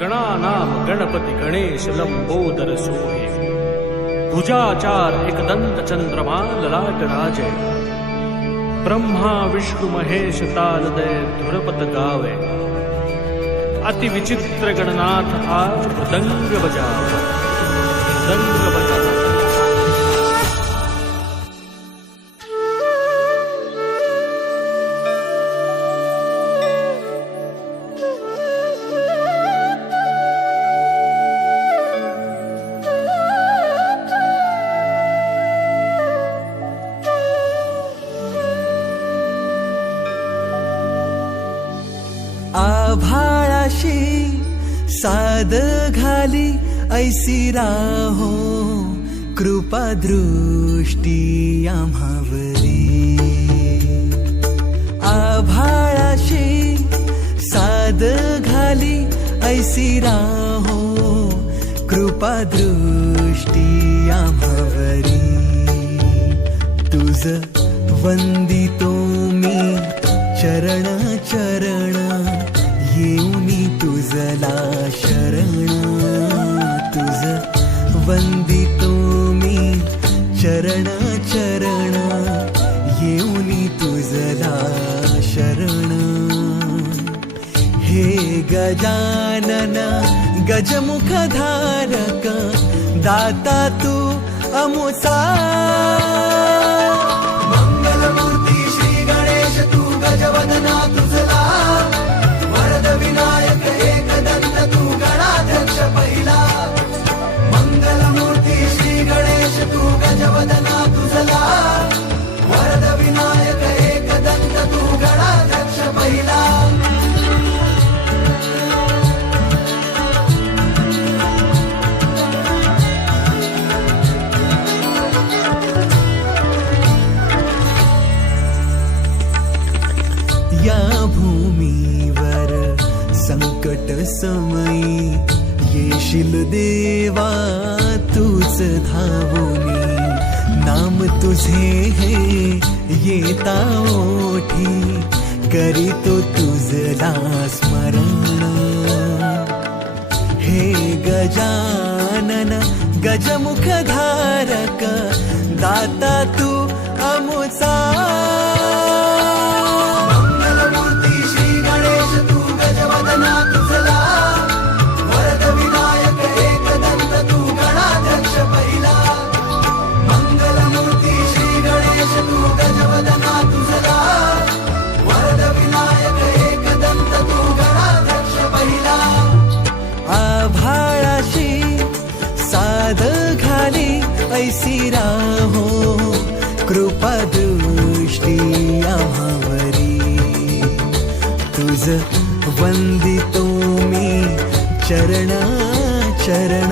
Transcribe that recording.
गणानाम गणपती गणेश लंबोदर सोहे, भुजाचार एकदंत चंद्रमा ललाट राजे, ब्रह्मा विष्णु महेश तालदय धुरपत गावे, अति विचित्र गणनाथ आज मृदंग बजावे, मृदंग बजावे। आभाळाशी साद घाली ऐसी राहो, कृपा दृष्टी आम्हावरी। आभाळाशी साद घाली ऐसी राहो, कृपा दृष्टी आम्हावरी। तुझ वंदितो मी चरण चरण, येऊनी तुझला शरण। तुझ वंदितो मी चरण चरण, येऊनी तुझला शरण। हे गजानन गजमुख धारक, दाता तू अमुसा। मंगलमूर्ती श्री गणेश तू गजवदना तुझला, वरद विनायक एकदंत तू गणाध्यक्ष पहिला। मंगलमूर्ती श्री गणेश तू गजवदना तुझला, वरद विनायक एकदंत तू गणाध्यक्ष पहिला। या भूमीवर संकट समयी येशील देवा तूच धावोनी। नाम तुझे हे येता ओठी, करीतो तुझला स्मरण। हे गजानन गजमुख धारक, दाता तू अमुचा। आभाळाशी साद घाली ऐसी राहो, कृपा दृष्टी आम्हावरी। तुझ वंदितो मी चरण चरण।